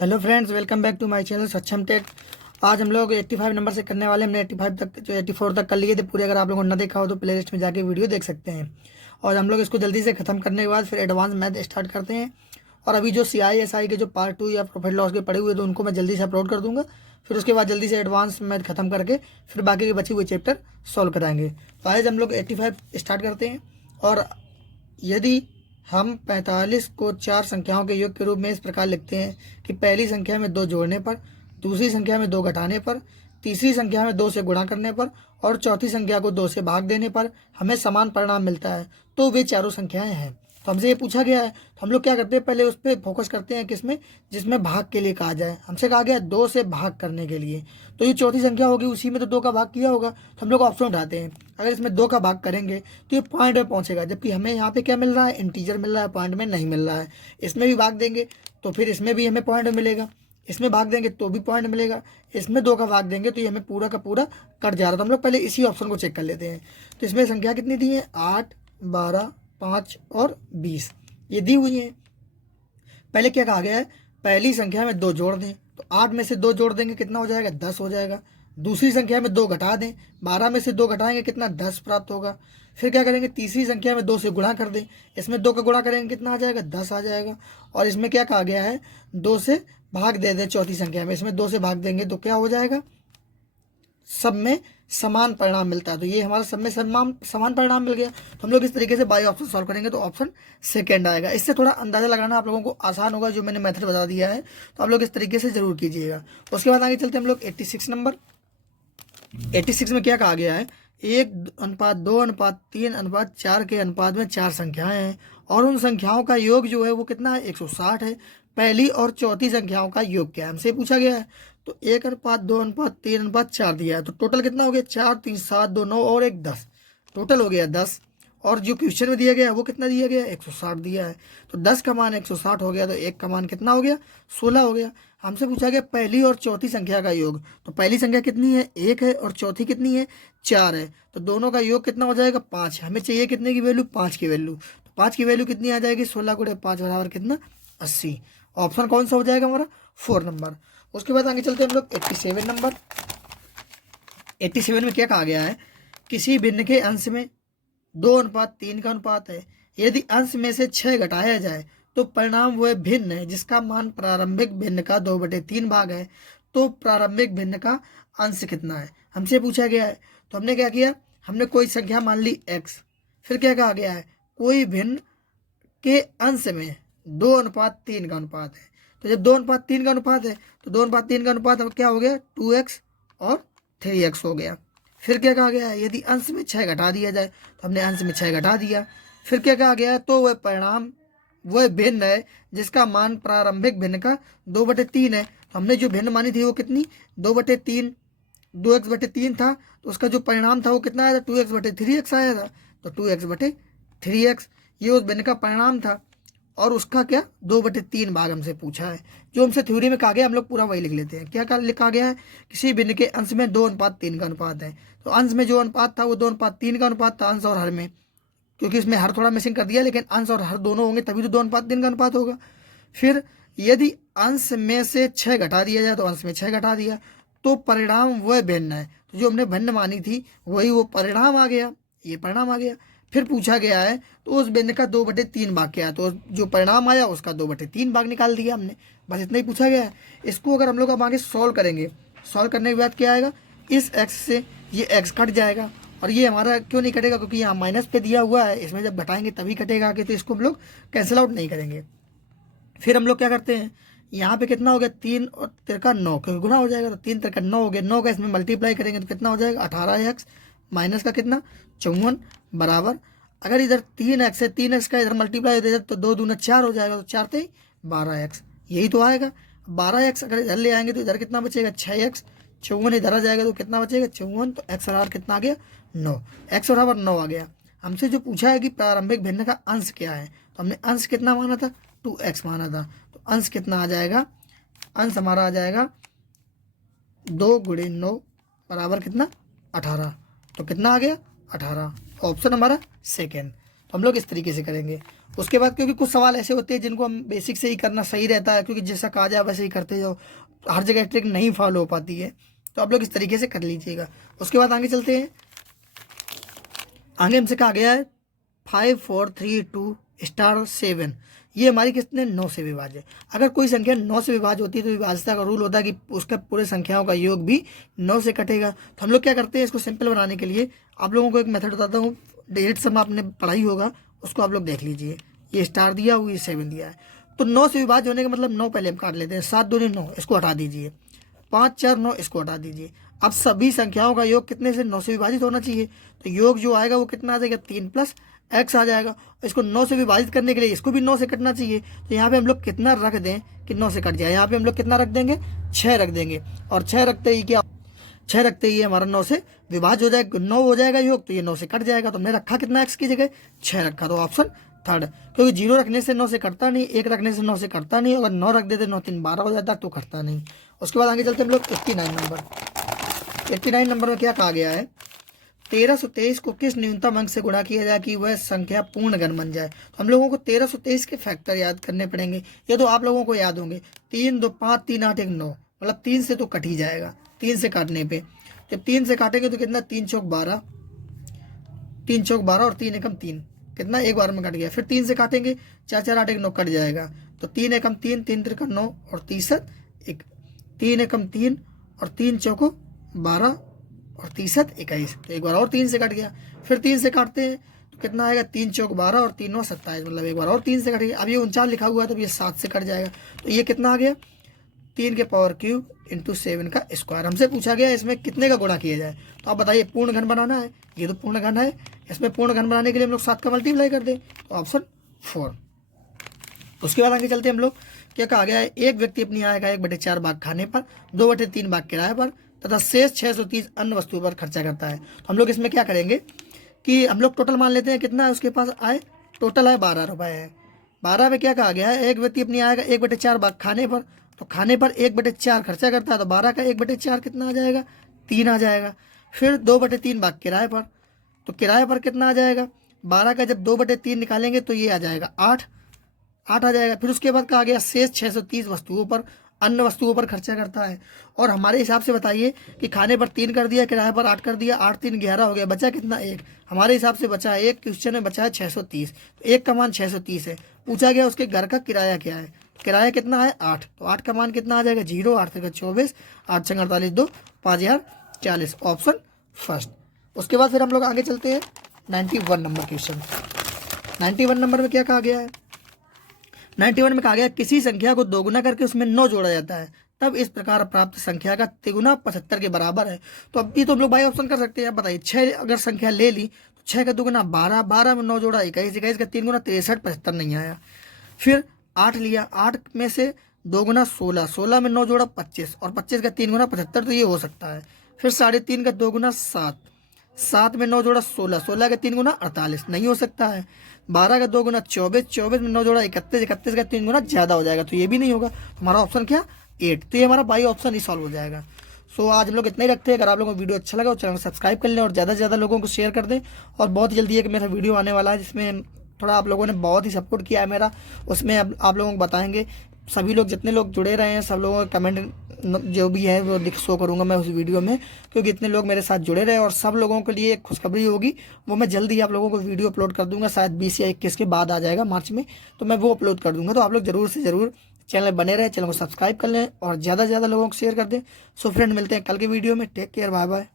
Hello friends, welcome back to my channel Saksham Tech. आज हम लोग 85 नंबर से करने वाले। हमने 85 तक जो 84 तक कर लिए थे पूरे। अगर आप लोगों ने ना देखा हो तो प्ले लिस्ट में जाके वीडियो देख सकते हैं। और हम लोग इसको जल्दी से ख़त्म करने के बाद फिर एडवांस मैथ स्टार्ट करते हैं। और अभी जो CI SI के जो पार्ट 2 या प्रॉफिट लॉस के पड़े हुए तो उनको मैं जल्दी से अपलोड कर दूंगा। फिर उसके बाद जल्दी से एडवांस मैथ ख़त्म करके फिर बाकी के बचे हुए चैप्टर सॉल्व कराएंगे। तो आज हम लोग 85 स्टार्ट करते हैं। और यदि हम 45 को चार संख्याओं के योग के रूप में इस प्रकार लिखते हैं कि पहली संख्या में 2 जोड़ने पर, दूसरी संख्या में 2 घटाने पर, तीसरी संख्या में 2 से गुणा करने पर और चौथी संख्या को 2 से भाग देने पर हमें समान परिणाम मिलता है, तो वे चारों संख्याएं हैं। तो हमसे ये पूछा गया है, तो हम लोग क्या करते हैं, पहले उस पर फोकस करते हैं किसमें, जिसमें भाग के लिए कहा जाए। हमसे कहा गया 2 से भाग करने के लिए, तो ये चौथी संख्या होगी, उसी में तो 2 का भाग किया होगा। तो हम लोग ऑप्शन उठाते हैं। अगर इसमें 2 का भाग करेंगे तो ये पॉइंट में पहुंचेगा, जबकि हमें यहाँ पे क्या मिल रहा है, इंटीजर मिल रहा है, पॉइंट में नहीं मिल रहा है। इसमें भी भाग देंगे तो फिर इसमें भी हमें पॉइंट मिलेगा, इसमें भाग देंगे तो भी पॉइंट मिलेगा, इसमें 2 का भाग देंगे तो ये हमें पूरा का पूरा कट जा रहा है। तो हम लोग पहले इसी ऑप्शन को चेक कर लेते हैं। तो इसमें संख्या कितनी दी है, 8, 12, 5 और 20 ये दी हुई है। पहले क्या कहा गया है, पहली संख्या में 2 जोड़ दें, तो 8 में से 2 जोड़ देंगे कितना हो जाएगा, 10 हो जाएगा। दूसरी संख्या में 2 घटा दें, 12 में से 2 घटाएंगे कितना, 10 प्राप्त होगा। फिर क्या करेंगे, तीसरी संख्या में 2 से गुणा कर दें, इसमें 2 का गुणा करेंगे कितना आ जाएगा, 10 आ जाएगा। और इसमें क्या कहा गया है, 2 से भाग दे दें चौथी संख्या में, इसमें 2 से भाग देंगे तो क्या हो जाएगा, सब में समान परिणाम मिलता है। तो ये हमारा सब में समान समान परिणाम मिल गया। तो हम लोग इस तरीके से बाई ऑप्शन सॉल्व करेंगे तो ऑप्शन सेकंड आएगा। इससे थोड़ा अंदाजा लगाना आप लोगों को आसान होगा, जो मैंने मेथड बता दिया है। तो आप लोग इस तरीके से जरूर कीजिएगा। उसके बाद आगे चलते हैं हम लोग 86 नंबर। 86 में क्या कहा गया है, 1:2:3:4 के अनुपात में 4 संख्याएं हैं और उन संख्याओं का योग जो है वो कितना है, 160 है। पहली और चौथी संख्याओं का योग क्या है, हमसे पूछा गया है। तो 1:2:3:4 दिया है, तो टोटल कितना हो गया, 4, 3, 7, 2, 9 और 1, 10। टोटल हो गया 10। और जो क्वेश्चन में दिया गया है वो कितना दिया गया है, 160 दिया है। तो 10 का मान 160 हो गया, तो 1 का मान कितना हो गया, 16 हो गया। हमसे पूछा गया पहली और चौथी संख्या का योग। तो पहली संख्या कितनी है, 1 है, और चौथी कितनी है, 4 है। तो दोनों का योग कितना हो जाएगा, 5 है। हमें चाहिए कितने की वैल्यू, 5 की वैल्यू। तो 5 की वैल्यू कितनी आ जाएगी, 16 गुणे 5 बराबर कितना, 80। ऑप्शन कौन सा हो जाएगा हमारा, 4 नंबर। उसके बाद आगे चलते हैं हम लोग 87 नंबर। 87 में क्या कहा गया है, किसी भिन्न के अंश में 2:3 का अनुपात है। यदि अंश में से 6 घटाया जाए तो परिणाम वह भिन्न है जिसका मान प्रारंभिक भिन्न का 2/3 भाग है। तो प्रारंभिक भिन्न का अंश कितना है, हमसे पूछा गया है। तो हमने क्या किया, हमने कोई संख्या मान ली x। फिर क्या कहा गया है, कोई भिन्न के अंश में 2:3 का अनुपात है। तो जब 2:3 का अनुपात है तो 2:3 का अनुपात अब क्या हो गया, 2x और 3x हो गया। फिर क्या कहा गया है, यदि अंश में 6 घटा दिया जाए, तो हमने अंश में 6 घटा दिया। फिर क्या कहा गया है, तो वह परिणाम वह भिन्न है जिसका मान प्रारंभिक भिन्न का 2/3 है। तो हमने जो भिन्न मानी थी वो कितनी, 2/3, 2x/3 था। तो उसका जो परिणाम था वो कितना आया था, 2x/3x आया था। तो 2x/3x ये उस भिन्न का परिणाम था। और उसका क्या, 2/3 भाग हमसे पूछा है। जो हमसे थ्योरी में कहा गया हम लोग पूरा वही लिख लेते हैं। क्या लिखा गया है, किसी भिन्न के अंश में 2:3 का अनुपात है। तो अंश में जो अनुपात था वो 2:3 का अनुपात था, अंश और हर में। क्योंकि इसमें हर थोड़ा मिसिंग कर दिया, लेकिन अंश और हर दोनों होंगे तभी तो 2:3 का अनुपात होगा। फिर यदि अंश में से 6 घटा दिया जाए, तो अंश में 6 घटा दिया, तो परिणाम वह भिन्न है। तो जो हमने भिन्न मानी थी वही वो परिणाम आ गया, ये परिणाम आ गया। फिर पूछा गया है तो उस भिन्न का 2/3 भाग क्या है, तो जो परिणाम आया उसका 2/3 भाग निकाल दिया हमने। बस इतना ही पूछा गया है। इसको अगर हम लोग अब आगे सॉल्व करेंगे, सॉल्व करने के बाद क्या आएगा, इस x से ये x कट जाएगा। और ये हमारा क्यों नहीं कटेगा, क्योंकि यहाँ माइनस पे दिया हुआ है, इसमें जब घटाएंगे तभी कटेगा आगे। तो इसको हम लोग कैंसिल आउट नहीं करेंगे। फिर हम लोग क्या करते हैं, यहाँ पे कितना हो गया, 3 और 3 9, क्योंकि गुना हो जाएगा। तो 3 3 9 हो गया, 9 का इसमें मल्टीप्लाई करेंगे तो कितना हो जाएगा, 18x माइनस का कितना, 54 बराबर। अगर इधर 3x है, 3x का इधर मल्टीप्लाई हो जाए तो 2 दूना 4 हो जाएगा, तो 4 3 12x, यही तो आएगा। 12x अगर इधर ले आएंगे तो इधर कितना बचेगा, 6x। 54 इधर आ जाएगा तो कितना बचेगा, 54। तो x बराबर कितना आ गया, 9। x बराबर 9 आ गया। हमसे जो पूछा है कि प्रारंभिक भिन्न का अंश क्या है, तो हमने अंश कितना माना था, 2x माना था। तो अंश कितना आ जाएगा, अंश हमारा आ जाएगा 2 गुणे 9 बराबर कितना, 18। तो कितना आ गया, 18। ऑप्शन हमारा सेकेंड। तो हम लोग इस तरीके से करेंगे। उसके बाद क्योंकि कुछ सवाल ऐसे होते हैं जिनको हम बेसिक से ही करना सही रहता है, क्योंकि जैसा कहा जाए वैसे ही करते जाओ, हर जगह ट्रिक नहीं फॉलो हो पाती है, तो आप लोग इस तरीके से कर लीजिएगा। उसके बाद आगे चलते हैं। आगे हमसे कहा गया है 5 4 3 2 स्टार 7, ये हमारी कितने 9 से विभाज्य है। अगर कोई संख्या 9 से विभाज्य होती है तो विभाज्यता का रूल होता है कि उसका पूरे संख्याओं का योग भी 9 से कटेगा। तो हम लोग क्या करते हैं, इसको सिंपल बनाने के लिए आप लोगों को एक मेथड बताता हूँ, डेट सम आपने पढ़ाई होगा, उसको आप लोग देख लीजिए। ये स्टार दिया हुआ, ये 7 दिया है, तो 9 से विभाज्य होने का मतलब 9 पहले हम काट लेते हैं। 7 दूनी 9, इसको हटा दीजिए। 5 4 9, इसको हटा दीजिए। अब सभी संख्याओं का योग कितने से 9 से विभाजित होना चाहिए, तो योग जो आएगा वो कितना आ जाएगा, 3 प्लस एक्स आ जाएगा। इसको 9 से विभाजित करने के लिए इसको भी 9 से कटना चाहिए, तो यहाँ पे हम लोग कितना रख दें कि 9 से कट जाए, यहाँ पे हम लोग कितना रख देंगे, 6 रख देंगे। और 6 रखते ही क्या, 6 रखते ही हमारा 9 से विभाज्य हो जाएगा, 9 हो जाएगा योग, तो ये 9 से कट जाएगा। तो हमने रखा कितना एक्स की जगह 6 रखा, तो ऑप्शन थर्ड। क्योंकि 0 रखने से 9 से कटता नहीं, 1 रखने से 9 से कटता नहीं, अगर 9 रख देते 9 3 12 हो जाता तो कटता नहीं। उसके बाद आगे चलते हम लोग 89 नंबर। 89 नंबर में क्या कहा गया है, 1323 को किस न्यूनतम अंक से गुणा किया जाए कि वह संख्या पूर्ण घन बन जाए। तो हम लोगों को 1323 के फैक्टर याद करने पड़ेंगे, ये तो आप लोगों को याद होंगे। 3 2 5 3 8 1 9, मतलब 3 से तो कट ही जाएगा। 3 से काटने पे, जब 3 से काटेंगे तो कितना, 3 चौक 12, 3 चौक 12 और 3 एकम 3, कितना एक बार में कट गया। फिर 3 से काटेंगे, 4 4 8 1 9 कट जाएगा, तो 3 एकम 3, 3 त्रिका 9 और 30 1, 3 एकम 3 और 3 चौको 12 और 30 21, तो एक बार और 3 से कट गया। फिर 3 से काटते हैं तो कितना आएगा, 3 चौक 12 और 3 9 27, मतलब एक बार और 3 से कट गया। अब ये 49 लिखा हुआ है तो ये 7 से कट जाएगा, तो ये कितना आ गया, 3 के पावर क्यूब इंटू 7 का स्क्वायर। हमसे पूछा गया इसमें कितने का गुणा किया जाए, तो आप बताइए, पूर्ण घन बनाना है, ये तो पूर्ण घन है, इसमें पूर्ण घन बनाने के लिए हम लोग 7 का मल्टीप्लाई कर दें, तो ऑप्शन 4। उसके बाद आगे चलते हैं हम लोग। क्या कहा गया है, एक व्यक्ति अपनी आय का 1/4 भाग खाने पर, 2/3 भाग किराए पर तथा शेष 630 अन्य वस्तुओं पर खर्चा करता है। तो हम लोग इसमें क्या करेंगे कि हम लोग टोटल मान लेते हैं, कितना है उसके पास आय, टोटल है 12 रुपये है। 12 में क्या कहा गया है, एक व्यक्ति अपनी आय का 1/4 भाग खाने पर, तो खाने पर 1/4 खर्चा करता है, तो 12 का 1/4 कितना आ जाएगा, 3 आ जाएगा। फिर 2/3 भाग किराए पर, तो किराए पर कितना आ जाएगा, 12 का जब 2/3 निकालेंगे तो ये आ जाएगा 8 आ जाएगा। फिर उसके बाद कहा गया शेष 630 वस्तुओं पर, अन्य वस्तुओं पर खर्चा करता है। और हमारे हिसाब से बताइए कि खाने पर 3 कर दिया, किराए पर 8 कर दिया, 8 3 11 हो गया, बचा कितना, 1। हमारे हिसाब से बचा 1, क्वेश्चन में बचा है 630, तो 1 का मान 630 है। पूछा गया उसके घर का किराया क्या है, किराया कितना है 8, तो 8 का मान कितना आ जाएगा, 0, 8 का 24, 8 छंग 48, 2 5040, ऑप्शन फर्स्ट। उसके बाद फिर हम लोग आगे चलते हैं 91 नंबर क्वेश्चन। 91 नंबर में क्या कहा गया है, 91 में कहा गया किसी संख्या को दोगुना करके उसमें 9 जोड़ा जाता है, तब इस प्रकार प्राप्त संख्या का तिगुना 75 के बराबर है। तो अभी तो हम लोग बाई ऑप्शन कर सकते हैं। आप बताइए, 6 अगर संख्या ले ली तो 6 का दुगुना 12, 12 में 9 जोड़ा 21, 21 का 3 गुना 63, 75 नहीं आया। फिर 8 लिया, 8 में से 2 गुना 16, 16 में 9 जोड़ा 25 और 25 का 3 गुना 75, तो ये हो सकता है। फिर 3.5 का 2 गुना 7, 7 में 9 जोड़ा 16, 16 का 3 गुना 48, नहीं हो सकता है। 12 का 2 गुना 24, 24 में 9 जोड़ा 31, 31 का 3 गुना ज़्यादा हो जाएगा, तो ये भी नहीं होगा। हमारा ऑप्शन क्या, 8, तो ये हमारा बाई ऑप्शन ही सॉल्व हो जाएगा। सो आज हम लोग इतना ही रखते हैं। अगर आप लोगों को वीडियो अच्छा लगा तो चैनल को सब्सक्राइब कर लें और ज़्यादा से ज़्यादा लोगों को शेयर कर दें। और बहुत जल्दी एक मेरा वीडियो आने वाला है जिसमें थोड़ा आप लोगों ने बहुत ही सपोर्ट किया है मेरा, उसमें अब आप लोगों को बताएंगे। सभी लोग जितने लोग जुड़े रहे हैं सब लोगों का कमेंट जो भी है वो शो करूंगा मैं उस वीडियो में, क्योंकि इतने लोग मेरे साथ जुड़े रहे और सब लोगों के लिए एक खुशखबरी होगी, वो मैं जल्दी आप लोगों को वीडियो अपलोड कर दूंगा। शायद 20 या 21 के बाद आ जाएगा मार्च में, तो मैं वो अपलोड कर दूंगा। तो आप लोग जरूर से ज़रूर चैनल बने रहे, चैनल को सब्सक्राइब कर लें और ज़्यादा से ज़्यादा लोगों को शेयर कर दें। सो फ्रेंड, मिलते हैं कल के वीडियो में। Take care, bye bye.